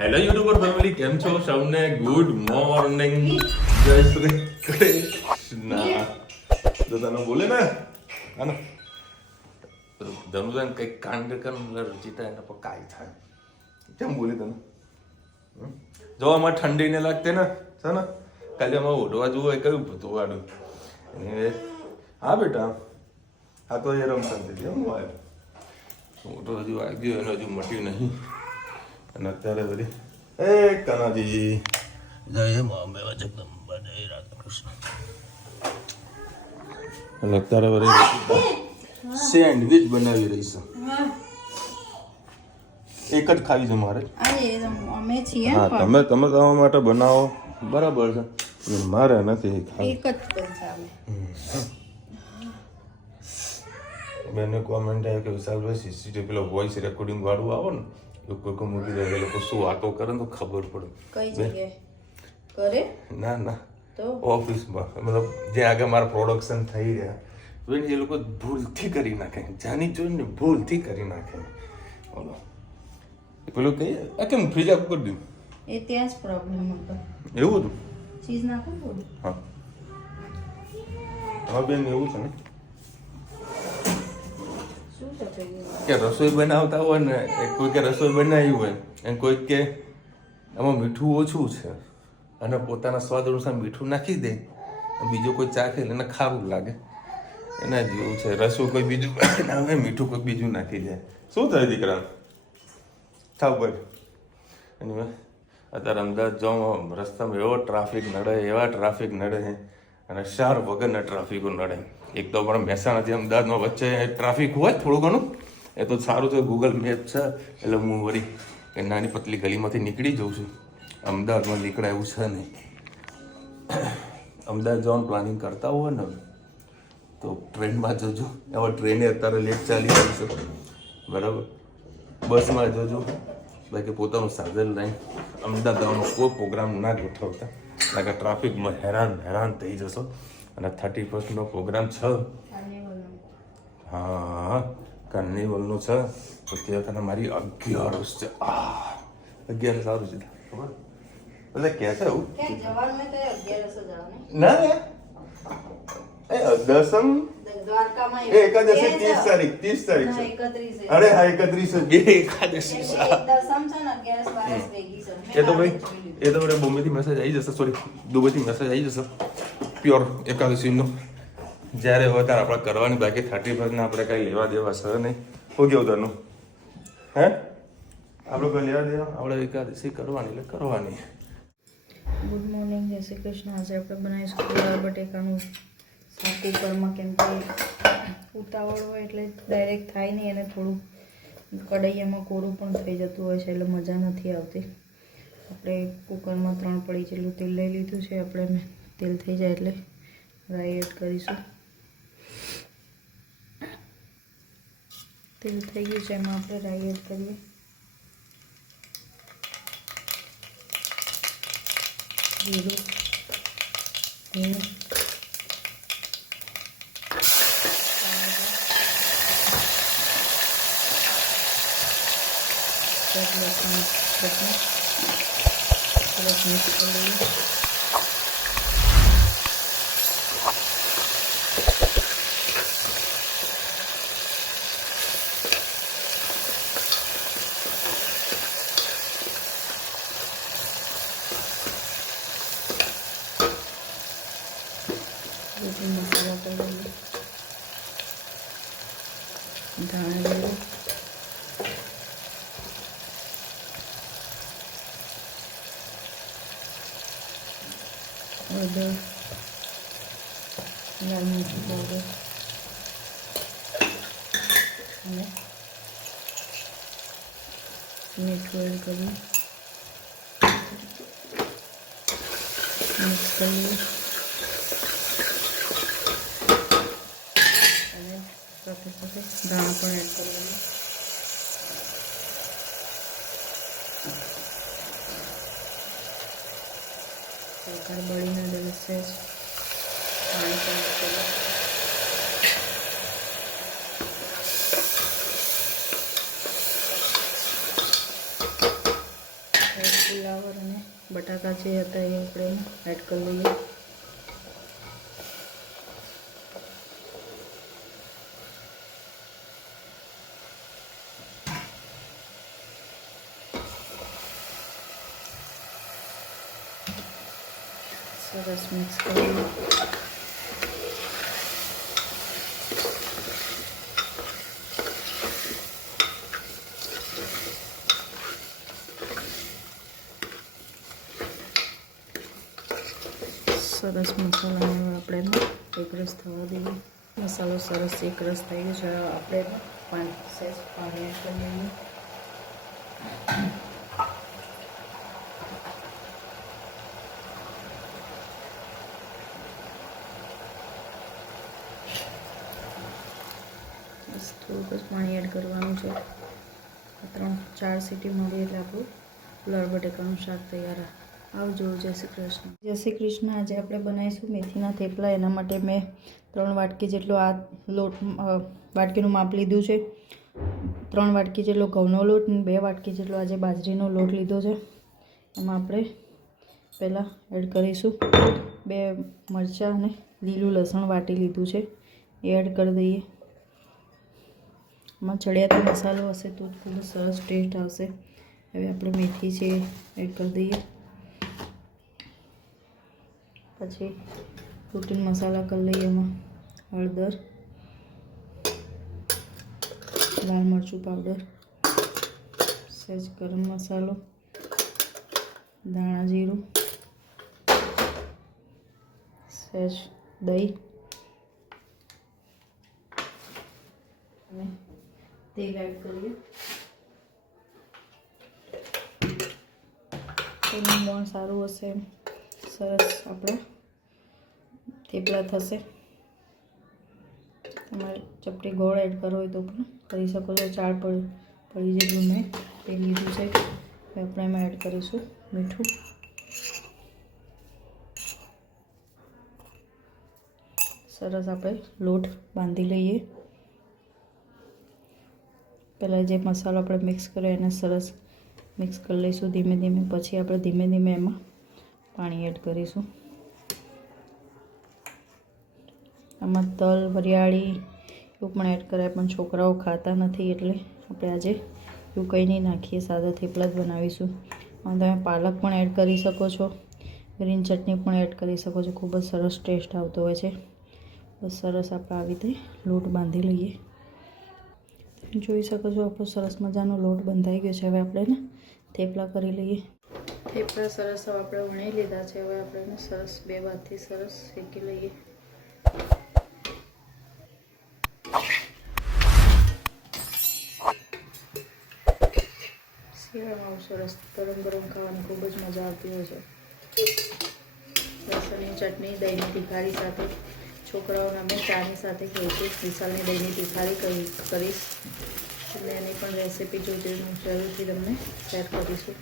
Hello YouTuber family, કેમ છો? સૌને ગુડ મોર્નિંગ, જય શ્રી કૃષ્ણ. તો તને બોલે ને આનો ધનુજાન કંઈક કાંડ કર રચિતા એના પર કાંઈ થાય કેમ બોલી તને? જો આમાં ઠંડી ને લાગતી ને છે ને, કાલે આમાં ઓઢવા જવું હોય કયું ભૂતું વાળું. હા બેટા, હા તો એ રમતા હતી હું આવ્યો ઓઢો હજુ વાગ્યો એનો હજુ મટ્યું નહીં. અને અત્યારે બધી એ કનાજી જય બોમ્બે જગદંબા જય રાધાકૃષ્ણ. અને અત્યારે બધી સેન્ડવિચ બનાવી રહી છે. એક જ ખાવી છે મારે. હા, તમે તમારા માટે બનાવો બરાબર છે, મારે નથી ખાવી. એક જ ચાલે. બેને કોમેન્ટ આવે કે વિશાલભાઈ સીસીટીવી પેલો વોઇસ રેકોર્ડિંગ વાળું આવો ને કોઈ મૂકી દે, એ લોકો શું વાતો કરે ને તો ખબર પડે. કઈ જગ્યાએ કરે? ના ના, તો ઓફિસમાં, મતલબ જ્યાં આગળ મારા પ્રોડક્શન થઈ રહ્યા તો એ લોકો ભૂલથી કરી નાખે, જાણી જોઈને ભૂલથી કરી નાખે. બોલો પેલું કહીએ આ કેમ ફ્રીજ આપ કરી દીધું? એ ત્યાં જ પ્રોબ્લેમ હતો. એવું હતું? ચીઝ નાખો થોડું. હા હા બેન, એવું છે ને શું છે જોઈએ? કે રસોઈ બનાવતા હોય ને, કોઈ કે રસોઈ બનાવી હોય અને કોઈ કે આમાં મીઠું ઓછું છે અને પોતાના સ્વાદ અનુસાર મીઠું નાખી દે, બીજું કોઈ ચાખે એને ખારું લાગે. એના જેવું છે, રસોઈ કોઈ બીજું બનાવે, મીઠું કોઈ બીજું નાખી જાય. શું થાય દીકરા? થાવ ભાઈ. અને અત્યારે અમદાવાદ જાઉં, રસ્તામાં એવો ટ્રાફિક નડે, એવા ટ્રાફિક નડે છે અને શાર વગરના ટ્રાફિકો નડે. એક તો અમારા મહેસાણાથી અમદાવાદમાં વચ્ચે ટ્રાફિક હોય થોડું ઘણું, એ તો સારું છે, ગૂગલ મેપ છે એટલે હું વળી એ નાની પતલી ગલીમાંથી નીકળી જાઉં છું. અમદાવાદમાં નીકળાય એવું છે નહીં. અમદાવાદ જવાનું પ્લાનિંગ કરતા હોય ને તો ટ્રેનમાં જજો. હવે ટ્રેને અત્યારે લેટ ચાલી રહી છે બરાબર, બસમાં જજો, બાકી પોતાનું સાધન લઈને અમદાવાદ જવાનો કોઈ પ્રોગ્રામ ના ગોઠવતા, કારણ કે ટ્રાફિકમાં હેરાન થઈ જશો. અને 31નો પ્રોગ્રામ છે. હા, કાર્નિવલનો છે તો ત્યાં મારી 11 છે. 11 સારું છે ખબર એટલે કે છે એવું ના એ દસમ એકાદશી 30 તારીખ છે. અરે હા, 31 બે એકાદશી. એ તો ભાઈ બોમ્બેથી મેસેજ આવી જશે, સોરી દુબઈથી મેસેજ આવી જશે પ્યોર એકાદશીનો. જ્યારે હોય ત્યારે આપણે કરવાની, બાકી 31 આપણે કઈ લેવા દેવા છે નહીં. શું કેવું તનું? હે આપણે કોઈ લેવા દેવા, આપણે એકાદશી કરવાની એટલે કરવાની. ગુડ મોર્નિંગ, જય શ્રી કૃષ્ણ. આજે આપણે બનાવીશું ગુવાર બટેકાનું શાક કુકરમાં, કેમ કે ઉતાવળ હોય એટલે ડાયરેક્ટ થાય નહીં, અને થોડું કઢાઈયામાં કોરું પણ થઈ જતું હોય છે એટલે મજા નથી આવતી. આપણે કુકરમાં 3 પડી જેટલું તેલ લઈ લીધું છે. આપણે તેલ થઈ જાય એટલે રાઈ એડ કરીશું. તેલ થઈ ગયું છે, એમાં આપણે રાઈ એડ કરીએ. જીરું, હિંગ, લસણ ચટણી સરસ મિક્સ કરી લઈએ. મસાલા કરી લઈએ. ધાણા જીરું, હળદર, લાલ મરચું પાવડર અને મીઠું એડ કરી મિક્સ કરીએ. અને સાથે સાથે ધાણા પણ એડ કરવાના. સરકાર બળીને દિવસે પાણી પણ કરીએ. ફુલાવર અને બટાકા જે હતા એ આપણે એડ કરી લઈએ. સરસ મિક્સ કરી સરસ મસાલાને આપણે એકરસ થવા દઈએ. મસાલો સરસ એકરસ થઈ ગયો છે. આપણે પાણી એડ કરી લઈએ. થોડુંક જ પાણી એડ કરવાનું છે. 3-4 સીટી મળી એટલે આપણું ફુલાવર બટેકાનું શાક તૈયાર. આવજો. જય શ્રી કૃષ્ણ. જય શ્રી કૃષ્ણ. આજે આપણે બનાવીશું મેથીના થેપલા. એના માટે મેં 3 વાટકી જેટલો આ લોટ વાટકીનું માપ લીધું છે. 3 વાટકી જેટલો ઘઉંનો લોટ અને 2 વાટકી જેટલો આજે બાજરીનો લોટ લીધો છે. એમાં આપણે પહેલાં એડ કરીશું 2 મરચાં અને લીલું લસણ વાટી લીધું છે એ એડ કરી દઈએ. એમાં ચડિયાતો મસાલો હશે તો ખૂબ સરસ ટેસ્ટ આવશે. હવે આપણે મેથી છે એડ કરી દઈએ. પછી રૂટીન મસાલા કરી લઈએ. એમાં હળદર, લાલ મરચું પાવડર, સહેજ ગરમ મસાલો, ધાણા જીરું, સહેજ દહીં અને તેલ એડ કરીએ. તેનું મોણ સારું હશે સરસ આપણે થેપલા થશે. તમારે ચપટી ગોળ એડ કરવો હોય તો પણ કરી શકો છો. 4 પડી જેટલું મેં તેલ લીધું છે. હવે આપણે એમાં એડ કરીશું મીઠું. સરસ આપણે લોટ બાંધી લઈએ. પહેલાં જે મસાલો આપણે મિક્સ કર્યો એને સરસ મિક્સ કરી લઈશું ધીમે ધીમે. પછી આપણે ધીમે ધીમે એમાં પાણી એડ કરીશું. આમાં તલ, વરિયાળી એવું પણ એડ કરાય, પણ છોકરાઓ ખાતા નથી એટલે આપણે આજે એવું કંઈ નહીં નાખીએ. સાદા થેપલા જ બનાવીશું. અને તમે પાલક પણ એડ કરી શકો છો. ગ્રીન ચટણી પણ એડ કરી શકો છો. ખૂબ જ સરસ ટેસ્ટ આવતો હોય છે. બસ સરસ આપણે આવી રીતે લોટ બાંધી લઈએ. જોઈ શકો છો આપણો સરસ મજાનો લોટ બંધાઈ ગયો છે. હવે આપણે થેપલા કરી લઈએ. થેપલા સરસ આપણે વણી લીધા છે. હવે આપણે સરસ 2 બાજુથી સરસ શેકી લઈએ. શિયાળામાં સરસ ગરમ ગરમ ખાવાની ખૂબ જ મજા આવતી હોય છે. લસણની ચટણી દહીંની તિખારી સાથે છોકરાઓના મેં ચાની સાથે ખાઈશું. વિશાલની દહીંની તિખારી કરીશ એટલે એની પણ રેસીપી જોઈતી હું જરૂરથી તમને શેર કરીશું.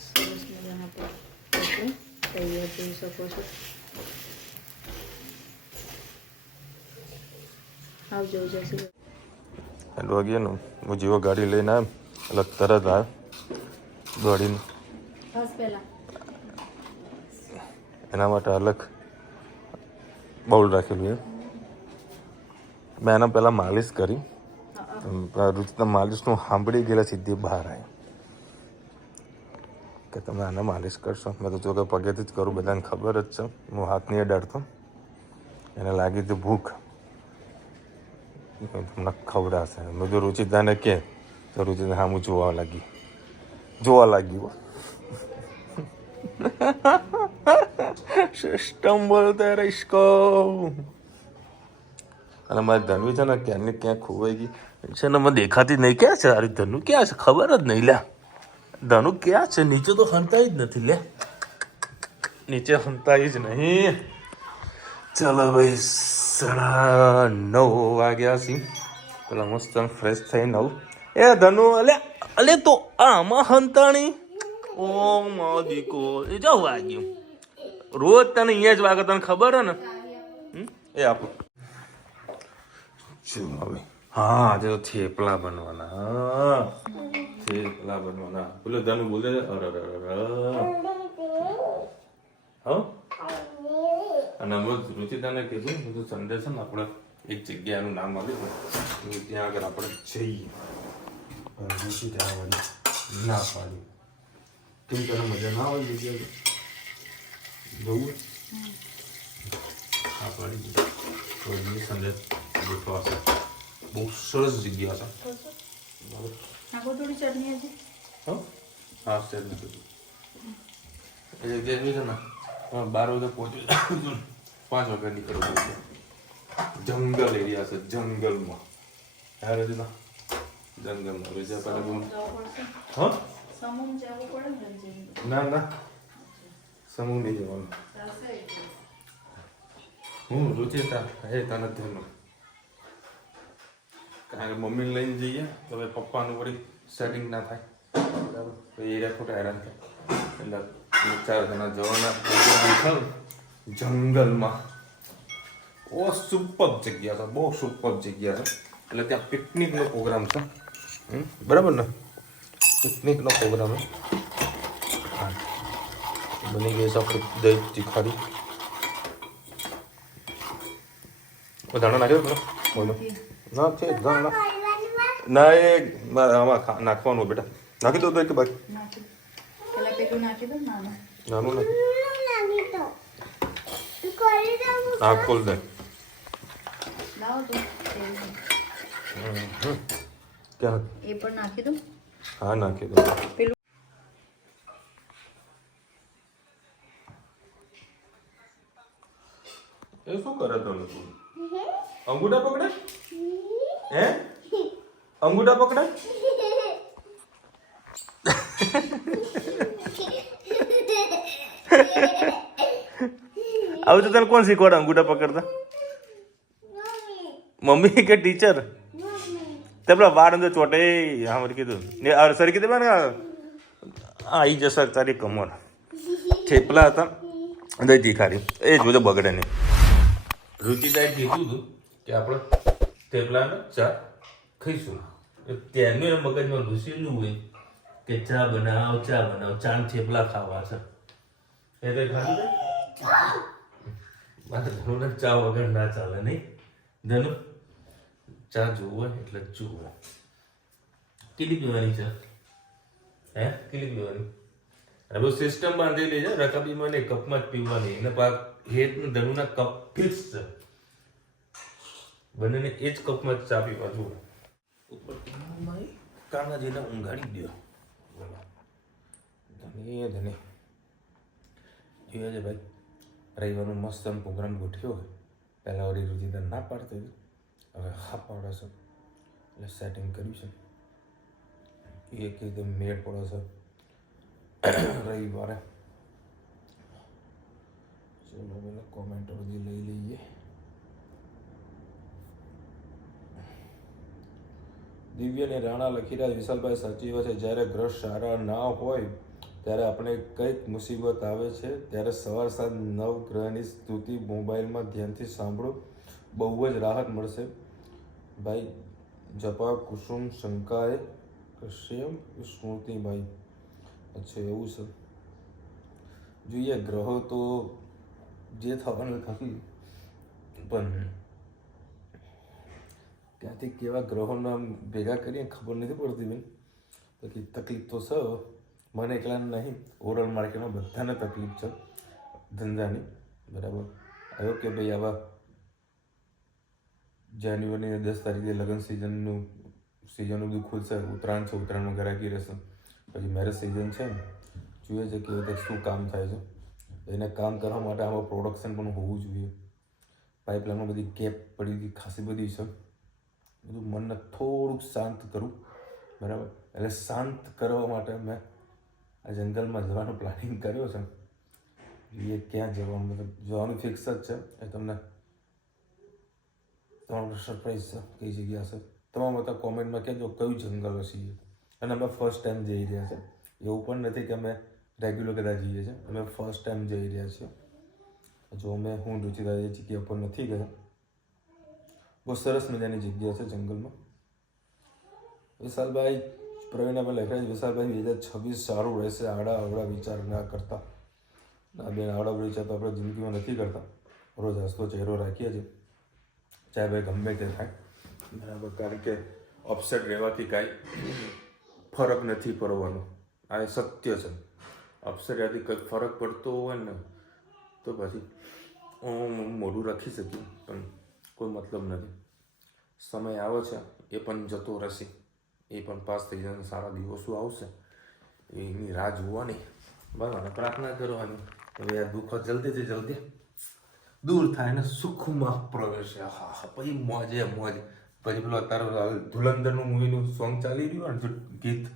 સરસ મજાના પણ તૈયાર જોઈ શકો છો. આવજો. જય શ્રી કૃષ્ણ. વાગ્યા ને હું જેવો ગાડી લઈને આવ્યો એટલે તરત આવ્યો દોડીને. એના માટે અલગ બાઉલ રાખેલું છે. મેં એના પહેલાં માલિશ કરી. રુચિતા માલિશનું સાંભળી ગયેલા સીધી બહાર આવી કે તમે આને માલિશ કરશો. મેં તો જો કે પગેથી જ કરું, બધાને ખબર જ છે. હું હાથ નહીં અડાડતો. એને લાગી હતી ભૂખ, તમને ખવડાશે. મેં જો રુચિતાને કહે તો રુચિતા હા હું જોવા લાગી. સિસ્ટમ બોલતે રહીશકો. અને મારી ધનવી છે ને ક્યાંની ક્યાં ખોવાઈ ગઈ છે ને મને દેખાતી નહીં. ક્યાં છે અરે ધનુ? ક્યાં છે ખબર જ નહીં લ્યા. ધનુ ક્યાં છે? નીચે તો હંતાઈ જ નથી લ્યા. નીચે હંતાઈ જ નહીં. ચાલો ભાઈ 9:30 વાગ્યા છે. પેલા મસ્ત ફ્રેશ થઈ 9. એ ધનુ અલે તો આમાં હંતાણી. ઓ મારો દીકો એ જાવ વાગ્યું. રોજ તને અહીંયા જ વાગે, તને ખબર હે ને. એ આપો શું હવે હા આજે તો થેપલા બનવાના હા થેપલા બનવાના બોલો ધનુ બોલે અરે હા અને અમે રુચિતાને કીધું બધું સન્ડે છે ને આપણે એક જગ્યાનું નામ આવ્યું ને ત્યાં આગળ આપણે જઈએ રુચિતા આવવાની ના પાડી કેમ તને મજા ના આવે જગ્યા જવું હા પાડી કોઈ સન્ડે દેખવા હશે બહુ સરસ જગ્યા હતા નાખો થોડી ચટણી હજી હા હા સર એ જગ્યા છે ને 12 વાગે પહોંચી 5 વાગે નીકળવું પડશે જંગલ એરિયા છે જંગલમાં યાર હજુ જંગલમાં બીજા પહેલાં હા સમૂહ જવું પડે ને ના ના સમૂહ નહીં જવાનું હું રુચિતા હે તને ધ્યાન કારણ કે મમ્મીને લઈને જઈએ તો હવે પપ્પાનું વળી સેટિંગ ના થાય બરાબર તો એ રહ્યા ખોટા હેરાન થાય એટલે 4 જણા જવાના જંગલમાં બહુ સુપર જગ્યા છે બહુ સુપર જગ્યા છે એટલે ત્યાં પિકનિકનો પ્રોગ્રામ છે બરાબર ને પિકનિકનો પ્રોગ્રામ હા બની ગઈ છે આપણે દહીં તીખારી ધાણા નાખ્યો બરો બોલો ના છે ધાણા ના એ આમાં નાખવાનું બેટા નાખી દો તો એક બાકી પેલા પેલું નાખી દો નાનું નાનું ને હા ખોલ દે લાવો તો ક્યાં એ પણ નાખી દો હા નાખી દો પેલું એ શું કરે તો અંગૂઠા પકડે હે અંગૂઠા પકડે આવું તો તને કોણ શીખવાડે અંગૂઠા પકડતા મમ્મી કે ટીચર તે પેલા વાર અંદર ચોટે હા મને કીધું ને સર કીધું ને આવી જશે તારી કમર થેપલા હતા દહીં તીખારી એ જ બધું બગડે નહીં રુચિતાએ કીધું હતું કે આપણે થેપલાને ચા ખાઈશું ત્યાંનું એ મગજમાં ઘૂસેલું હોય કે ચા બનાવ ચા થેપલા ખાવા છે એ તો ખાધું મારે ધનુને ચા વગર ના ચાલે નહીં ધનુ ચા જોવો એટલે જુઓ કેટલી પીવાની છે હે કેટલી પીવાની હવે સિસ્ટમ બાંધેલી છે રકાબીમાં ને કપમાં જ પીવાની એને પાક હેત ને ધનુના કપ ફિક્સ છે બંનેને એ જ કપમાં જ ચા પીવા જુઓ ઉપર કાનાજીને ઊંઘાડી દો ધને ધને જોઈએ છે ભાઈ રવિવારનો મસ્ત પ્રોગ્રામ ગોઠવ્યો હોય પહેલાં વળી રુચિતા ના પાડતો હવે હા પાડે છે એટલે સેટિંગ કર્યું છે એ એક રીતે મેળ પડે છે રવિવારે ચલો પેલા કોમેન્ટો બધી લઈ લઈએ દિવ્ય ને રાણા લખી રહ્યા વિશાલભાઈ સાચી વાત છે જ્યારે ગ્રહ સારા ના હોય ત્યારે આપણે કંઈક મુસીબત આવે છે ત્યારે સવાર સાંજ નવગ્રહની સ્તુતિ મોબાઈલમાં ધ્યાનથી સાંભળો બહુ જ રાહત મળશે ભાઈ જપા કુસુમ શંકાએ કશ્યમ સ્મૃતિભાઈ અચ્છા એવું છે જોઈએ ગ્રહો તો જે થવાનું થકી પણ ત્યાંથી કેવા ગ્રહોના ભેગા કરીએ ખબર નથી પડતી બેન બાકી તકલીફ તો છે મને એકલાને નહીં ઓવરઓલ માર્કેટમાં બધાને તકલીફ છે ધંધાની બરાબર આવ્યો કે ભાઈ આવા જાન્યુઆરીની 10 તારીખે લગ્ન સિઝનનું બધું ખુલશે ઉત્તરાયણ છે ઉત્તરાયણમાં ગરાકી રહેશે પછી મેરેજ સિઝન છે ને જોઈએ છે કે બધા શું કામ થાય છે એને કામ કરવા માટે આમાં પ્રોડક્શન પણ હોવું જોઈએ પાઇપલાઇનમાં બધી ગેપ પડી હતી ખાસી બધી છે બધું મનને થોડુંક શાંત કરું બરાબર એટલે શાંત કરવા માટે મેં આ જંગલમાં જવાનો પ્લાનિંગ કર્યો છે એ ક્યાં જવાનું મતલબ જવાનું ફિક્સ જ છે એ તમને તમારું સરપ્રાઈઝ છે કઈ જગ્યા છે તમારા બધા કોમેન્ટમાં કહેજો કયું જંગલ હશે અને અમે ફર્સ્ટ ટાઈમ જઈ રહ્યા છે એવું પણ નથી કે અમે રેગ્યુલર કદાચ જઈએ છીએ અમે ફર્સ્ટ ટાઈમ જઈ રહ્યા છીએ જો અમે હું રુચિતા એ જગ્યા પર નથી ગયા બહુ સરસ મજાની જગ્યા છે જંગલમાં. વિશાલભાઈ પ્રવીણાભાઈ લખાય વિશાલભાઈ 2026 સારું રહેશે, આડા અવડા વિચાર ના કરતા. ના બેન, આડા વિચાર તો આપણે જિંદગીમાં નથી કરતા, રોજ હસતો ચહેરો રાખીએ છીએ, ચાહે ભાઈ ગમે તે થાય બરાબર. કારણ કે અપસેટ રહેવાથી કાંઈ ફરક નથી પડવાનો, આ એ સત્ય છે. અપસેટ રહેવાથી કંઈક ફરક પડતો હોય ને તો પછી મોઢું રાખી શકીએ, પણ કોઈ મતલબ નથી. સમય આવે છે, એ પણ જતો રહેશે, એ પણ પાસ થઈ જશે, સારા દિવસો આવશે, એની રાહ જોવાની, ભગવાનને પ્રાર્થના કરવાની હવે આ દુઃખ જલ્દીથી જલ્દી દૂર થાય ને સુખમાં પ્રવેશે. હા હા, પછી મોજે મોજ. પછી પેલો અત્યારે ધુલંધરનું મૂવીનું સોંગ ચાલી રહ્યું ને ગીત,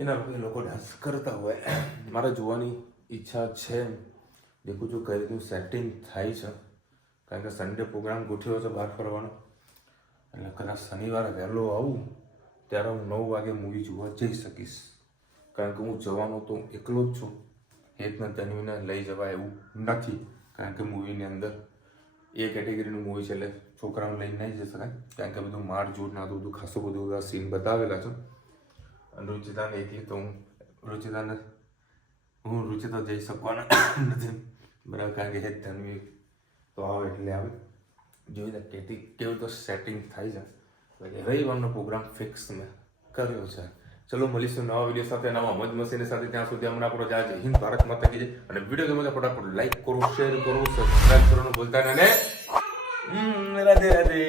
એના પર લોકો ડાન્સ કરતા હોય. મારે જોવાની ઈચ્છા છે, દેખું છું કઈ રીતનું સેટિંગ થાય છે. કારણ કે સન્ડે પ્રોગ્રામ ગોઠવ્યો છે બહાર ફરવાનો, એટલે કદાચ શનિવારે વહેલો આવું ત્યારે હું 9 વાગે મૂવી જોવા જઈ શકીશ. કારણ કે હું જવાનો તો એકલો જ છું, એકને તન્વીને લઈ જવાય એવું નથી. કારણ કે મૂવીની અંદર એ કેટેગરીનું મૂવી છે, એટલે છોકરાઓને લઈને નહીં જઈ શકાય. કારણ કે બધું મારઝૂડ ના બધું ખાસું બધું બધા સીન બતાવેલા છે. અને રુચિતાને એકલી તો હું રુચિતા જઈ શકવાના નથી બરાબર. કારણ કે હે તન્વી તો આવે એટલે આવે, જોઈને કેવું તો સેટિંગ થાય છે. રવિવારનો પ્રોગ્રામ ફિક્સ મેં કર્યો છે. ચલો મળીશું નવા વિડીયો સાથે, નવા મોજ મસ્તીની સાથે. ત્યાં સુધી હમણાં આપણો જય હિન્દ, ભારત માતા કી જય. અને વિડીયો ગમે તો ફટાફટ લાઈક કરો, શેર કરો, સબસ્ક્રાઈબ કરવાનું ભૂલતા નહીં. રાધે રાધે.